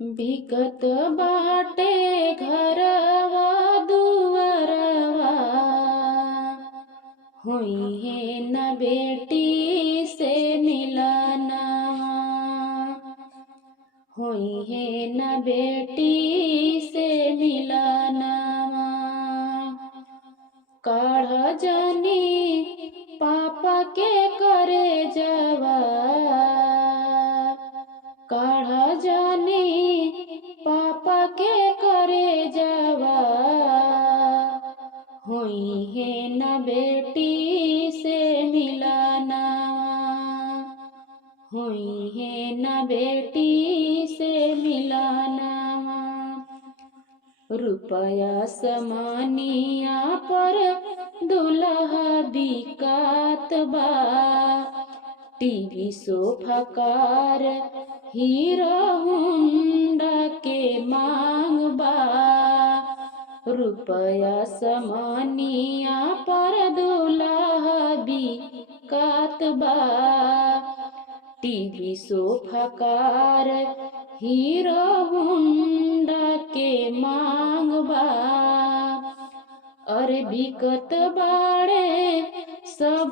बिकत बाटे घरवा दुअरवा, होइहे न बेटी से मिलना, होइहे न बेटी से मिलना। काढ़ जानी पापा के करे जवा, काढ़ जानी पापा के करे जवा, होइहे न बेटी से मिलना, होइहे न बेटी से मिलना। रुपया समानिया पर दुल्हा बिकात बा, टीवी सोफा कार हीरो होंडा के मांग बा। रुपया समानिया पर दुल्हा बिकात बा, टीवी सोफा कार हीरो होंडा के मांग बा। अरे बिकत बाड़े सब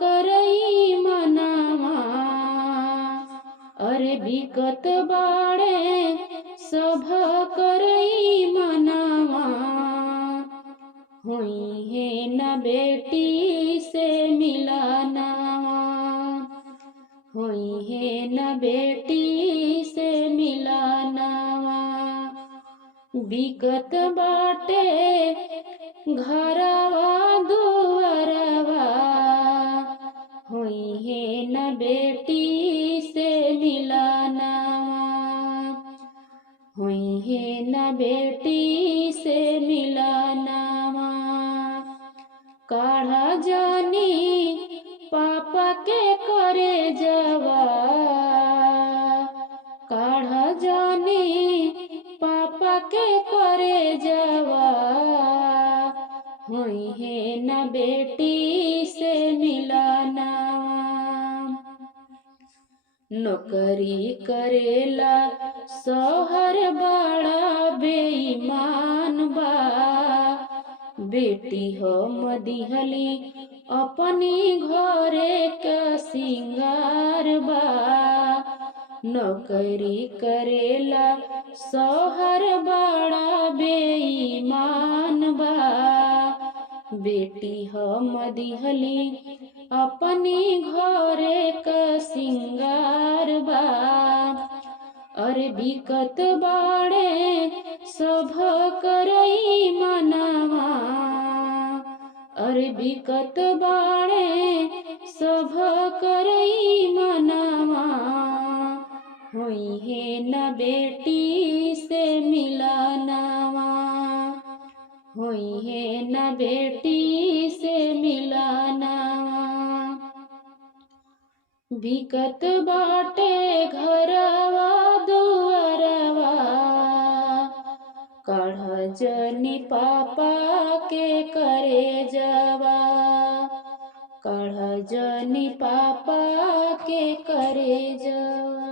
करई मनावा, अरे बिकत बाड़े सब करई मनावा, होइहे न बेटी से मिलना, होइहे न बेटी से मिलना। बिकत बाटे घरवा दुअरवा, होइहे न बेटी से मिलना, होइहे न बेटी से मिलना। काढ़ जानी पापा के करे जवा, काढ़ जानी पापा के करे जवा, होइहे न बेटी से मिलना। नौकरी करेला सोहर बड़ा बेईमान बा, बेटी हम दिहली अपनी घरे का सिंगार बा। नौकरी करेला सोहर बड़ा बेईमान बा, बेटी हम दिहली अपनी घरे का सिंगार बा। अरे बिकत बाड़े सब करई मनावा, अरे बिकत बाड़े सब करई मनावा, होइहे न बेटी से मिलनावा, होइहे न बेटी से मिलनावा। बिकत बाटे घरवा दुअरवा, काढ़ जनी पापा के करे जवा, काढ़ जनी पापा के करे जवा।